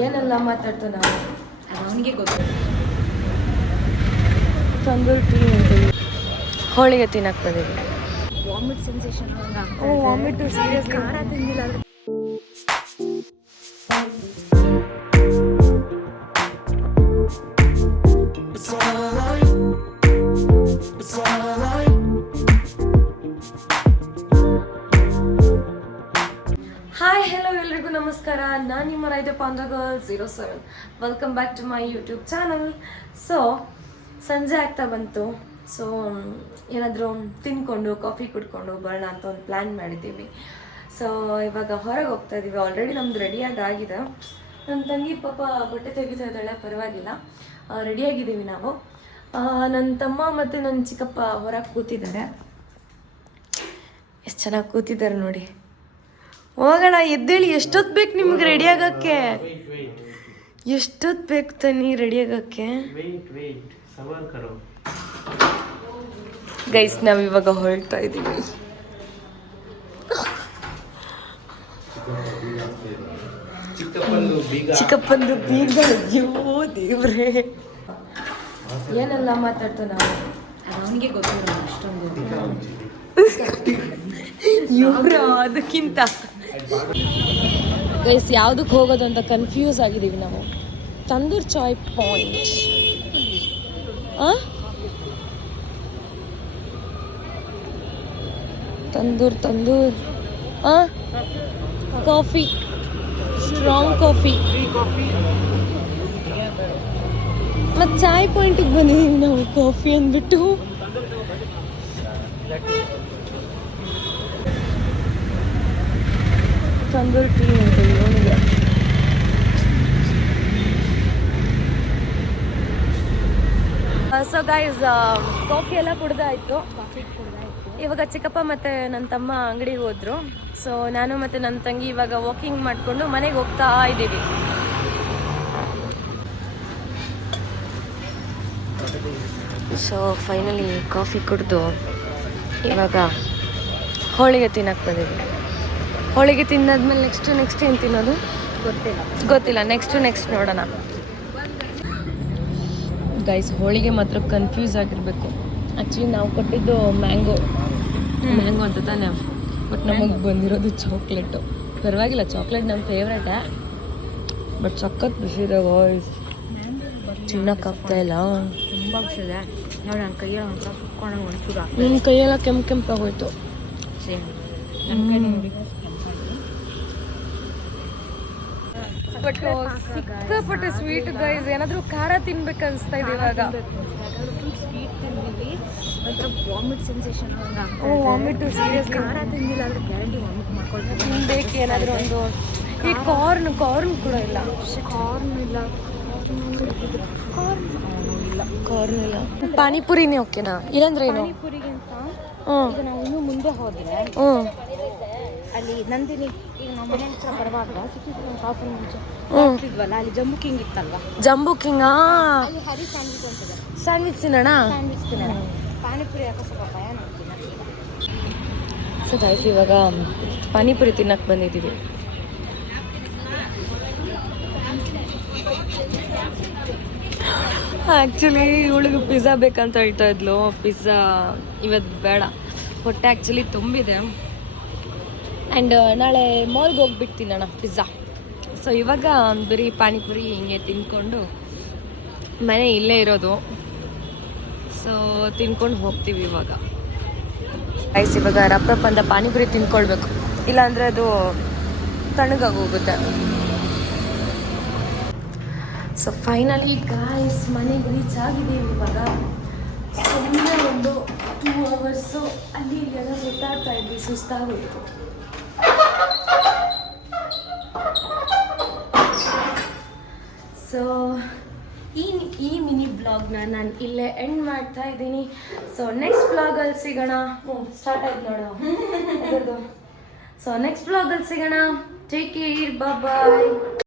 ಏನೆಲ್ಲ ಮಾತಾಡ್ತು ನಾವು ಅವನಿಗೆ ಗೊತ್ತು. ತಂದೂರಿ ಟೀ ಹೋಳಿಗೆ ತಿನ್ನಕ್ಕೆ ಬಂದಿದ್ದೀವಿ. ವಾಮಿಟ್ ಸೆನ್ಸೇಷನ್ ವಾಮಿಟು ಸೀರಿಯಸ್ ಖಾರ ತಿಂದಿಲ್ಲ ಅಂದ್ರೆ ಹಾಯ್ ಹೆಲೋ ಎಲ್ರಿಗೂ ನಮಸ್ಕಾರ. ನಾನು ನಿಮ್ಮ ರೈತಪ್ಪ ಅಂದ್ರ girl 07. Welcome back to my YouTube channel. So ಸಂಜೆ ಆಗ್ತಾ ಬಂತು. ಸೊ ಏನಾದರೂ ತಿನ್ಕೊಂಡು ಕಾಫಿ ಕುಡ್ಕೊಂಡು ಬರೋಣ ಅಂತ ಒಂದು ಪ್ಲ್ಯಾನ್ ಮಾಡಿದ್ದೀವಿ. ಸೊ ಇವಾಗ ಹೊರಗೆ ಹೋಗ್ತಾ ಇದ್ದೀವಿ. ಆಲ್ರೆಡಿ ನಮ್ದು ರೆಡಿಯಾಗಿ ಆಗಿದೆ. ನನ್ನ ತಂಗಿ ಪಾಪ ಬಟ್ಟೆ ತೆಗಿತಾ ಇದ್ದಾಳೆ, ಪರವಾಗಿಲ್ಲ, ರೆಡಿಯಾಗಿದ್ದೀವಿ ನಾವು. ನನ್ನ ತಮ್ಮ ಮತ್ತು ನನ್ನ ಚಿಕ್ಕಪ್ಪ ಹೊರಗೆ ಕೂತಿದ್ದಾರೆ. ಎಷ್ಟು ಚೆನ್ನಾಗಿ ಕೂತಿದ್ದಾರೆ ನೋಡಿ. ಹೋಗೋಣ, ಎದ್ದೇಳಿ. ಎಷ್ಟೊತ್ತು ಬೇಕು ನಿಮ್ಗೆ ರೆಡಿ ಆಗೋಕ್ಕೆ? ಎಷ್ಟೊತ್ತು ಬೇಕು ತನ್ನಿ ರೆಡಿ ಆಗೋಕ್ಕೆ? ಗೈಸ್, ನಾವಿವಾಗ ಹೊರಡ್ತಾ ಇದ್ದೀವಿ. ಚಿಕ್ಕಪ್ಪಂದು ಬೀಗ. ಅಯ್ಯೋ ದೇವ್ರೇ, ಏನೆಲ್ಲ ಮಾತಾಡ್ತು ನಾವು ಅವನಿಗೆ ಗೊತ್ತಿಲ್ಲ ಅಷ್ಟೊಂದು. ಇವ್ರ ಅದಕ್ಕಿಂತ ಗೈಸ್, ಯಾವುದಕ್ಕೆ ಹೋಗೋದು ಅಂತ ಕನ್ಫ್ಯೂಸ್ ಆಗಿದ್ದೀವಿ ನಾವು. Tandoor Chai point. Tandoor coffee, strong coffee. ಮತ್ತು ಚಾಯ್ ಪಾಯಿಂಟಿಗೆ ಬಂದಿದ್ದೀವಿ ನಾವು, ಕಾಫಿ ಅಂದ್ಬಿಟ್ಟು. ತಂದೂರಿ ಟೀ ಅಂತ ಇವನಿಗೆ. ಸೊ ಗೈಸ್, ಕಾಫಿ ಎಲ್ಲ ಕುಡ್ದಾಯ್ತು. ಇವಾಗ ಚಿಕ್ಕಪ್ಪ ಮತ್ತು ನನ್ನ ತಮ್ಮ ಅಂಗಡಿಗೆ ಹೋದ್ರು. ಸೊ ನಾನು ಮತ್ತು ನನ್ನ ತಂಗಿ ಇವಾಗ ವಾಕಿಂಗ್ ಮಾಡಿಕೊಂಡು ಮನೆಗೆ ಹೋಗ್ತಾ ಇದ್ದೀವಿ. ಸೊ ಫೈನಲಿ ಕಾಫಿ ಕುಡಿದು ಇವಾಗ ಹೋಳಿಗೆ ತಿನ್ನಕ್ಕೆ ಬಂದಿದ್ದೀವಿ. ಹೋಳಿಗೆ ತಿಂದಾದ್ಮೇಲೆ ನೆಕ್ಸ್ಟ್ ಏನು ತಿನ್ನೋದು ಗೊತ್ತಿಲ್ಲ. ನೆಕ್ಸ್ಟ್ ನೋಡೋಣ. ಗೈಸ್, ಹೋಳಿಗೆ ಮಾತ್ರ ಕನ್ಫ್ಯೂಸ್ ಆಗಿರಬೇಕು. ಆ್ಯಕ್ಚುಲಿ ನಾವು ಕೊಟ್ಟಿದ್ದು ಮ್ಯಾಂಗೋ ಅಂತ ತಾನೆ, ಬಟ್ ನಮಗೆ ಬಂದಿರೋದು ಚಾಕ್ಲೇಟು. ಪರವಾಗಿಲ್ಲ, ಚಾಕ್ಲೇಟ್ ನಮ್ಮ ಫೇವ್ರೇಟೇ, ಬಟ್ ಸಖತ್ ಬಿಸಿದೆ ವಾಯ್ಸ್. ತಿನ್ನೋಕ್ಕಾಗ್ತಾ ಇಲ್ಲ, ತುಂಬ ಬಿಸಿದೆ ನೋಡಿ. ನನ್ನ ಕೈಯಲ್ಲಿ ಒಂಥರ ಸುಟ್ಕೊಂಡಂಗೆ ಒಂಚೂರು. ನಿಮ್ಮ ಕೈಯೆಲ್ಲ ಕೆಂಪಾಗೋಯ್ತು. ಸೇಮ್ ನನ್ನ ಕೈ ನೋಡಿ. ಬಟ್ ಸಿಕ್ಕಾಪಟ್ಟೆ ಸ್ವೀಟ್ ಗೈಸ್. ಏನಾದರೂ ಖಾರ ತಿನ್ಬೇಕು ಅನಿಸ್ತಾ ಇದೆ ಇವಾಗ. ಸ್ವೀಟ್ ತಿಂದಿವಿ, ಒಂಥರ ವಾಮಿಟ್ ಸೆನ್ಸೇಷನ್. Vomit serious. ಖಾರ ತಿಂದಿಲ್ಲ ಅಂದ್ರೆ ಗ್ಯಾರಂಟಿ ವಾಮಿಟ್ ಮಾಡ್ಕೊಳ್ತಾರೆ. ತಿನ್ಬೇಕು ಏನಾದರೂ ಒಂದು. ಈ ಕಾರ್ನ್ ಕೂಡ ಇಲ್ಲ. ಕಾರ್ನ್ ಇಲ್ಲ. ಪಾನಿಪುರಿನೇ ಓಕೆನಾ? ಇಲ್ಲಾಂದ್ರೆ ಏನು? ಪಾನಿಪುರಿಗೆ ಅಂತ ಈಗ ನಾವು ಇನ್ನೂ ಮುಂದೆ ಹೋದ್ರೆ ಅಲ್ಲಿ ನಂದಿನಿ, ಈಗ ನಮ್ಮ ಮನೆ ಹತ್ರ ಬರುವಾಗ ಕಾಫಿ ಮುಂಚೆ ಹೋಗ್ತಿದ್ವಲ್ಲ, ಅಲ್ಲಿ ಜಂಬೂ ಕಿಂಗ್ ಇತ್ತಲ್ವಾ? ಜಂಬೂ ಕಿಂಗ್. ಅಲ್ಲಿ ಹರಿ ಸ್ಯಾಂಡ್ವಿಚ್ ಅಂತದೆ. ಸ್ಯಾಂಡ್ವಿಚ್ ತಿನ್ನೋಣ. ಪಾನಿಪುರಿ ಯಾಕೋ ಸ್ವಲ್ಪ ಭಯ ನೋಡ್ತೀನಿ. ಸೊ ಗೈಸ್, ಇವಾಗ ಪಾನಿಪುರಿ ತಿನ್ನಕ್ಕೆ ಬಂದಿದ್ದೀವಿ. ಆ್ಯಕ್ಚುಲಿ ಇವಳಿಗೆ ಪಿಜ್ಜಾ ಬೇಕಂತ ಹೇಳ್ತಾ ಇದ್ಲು. ಪಿಜ್ಜಾ ಇವತ್ತು ಬೇಡ, ಹೊಟ್ಟೆ ಆ್ಯಕ್ಚುಲಿ ತುಂಬಿದೆ. ಆ್ಯಂಡ್ ನಾಳೆ ಮಾಲ್ಗೆ ಹೋಗ್ಬಿಟ್ಟು ತಿನ್ನೋಣ ಪಿಜ್ಜಾ. ಸೊ ಇವಾಗ ಬರೀ ಪಾನಿಪುರಿ ಹಿಂಗೆ ತಿನ್ಕೊಂಡು, ಮನೆ ಇಲ್ಲೇ ಇರೋದು. ಸೊ ತಿನ್ಕೊಂಡು ಹೋಗ್ತೀವಿ ಇವಾಗ. ಗೈಸ್, ಇವಾಗ ರಪ್ರಪ್ ಅಂತ ಪಾನಿಪುರಿ ತಿನ್ಕೊಳ್ಬೇಕು, ಇಲ್ಲಾಂದರೆ ಅದು ತಣ್ಣಗಾಗೋಗುತ್ತೆ. ಸೊ ಫೈನಲಿ ಗಾಯ್ಸ್, ಮನೆಗೆ ರೀಚ್ ಆಗಿದ್ದೀವಿ ಇವಾಗ. ಸುಮ್ಮನೆ ಒಂದು 2 ಅವರ್ಸು ಅಲ್ಲಿ ಇಲ್ಲೆಲ್ಲ ಸುತ್ತಾಡ್ತಾ ಇದ್ವಿ, ಸುಸ್ತಾಗೋಯಿತು. ಸೊ ಈ ಮಿನಿ ಬ್ಲಾಗ್ನ ನಾನು ಇಲ್ಲೇ ಎಂಡ್ ಮಾಡ್ತಾ ಇದ್ದೀನಿ. ಸೊ ನೆಕ್ಸ್ಟ್ ಬ್ಲಾಗಲ್ಲಿ ಸಿಗೋಣ. ಸ್ಟಾರ್ಟ್ ಆಯ್ತು ನೋಡು. ಸೊ ನೆಕ್ಸ್ಟ್ ಬ್ಲಾಗಲ್ಲಿ ಸಿಗೋಣ. ಟೇಕ್ ಕೇರ್, ಬಾಯ್.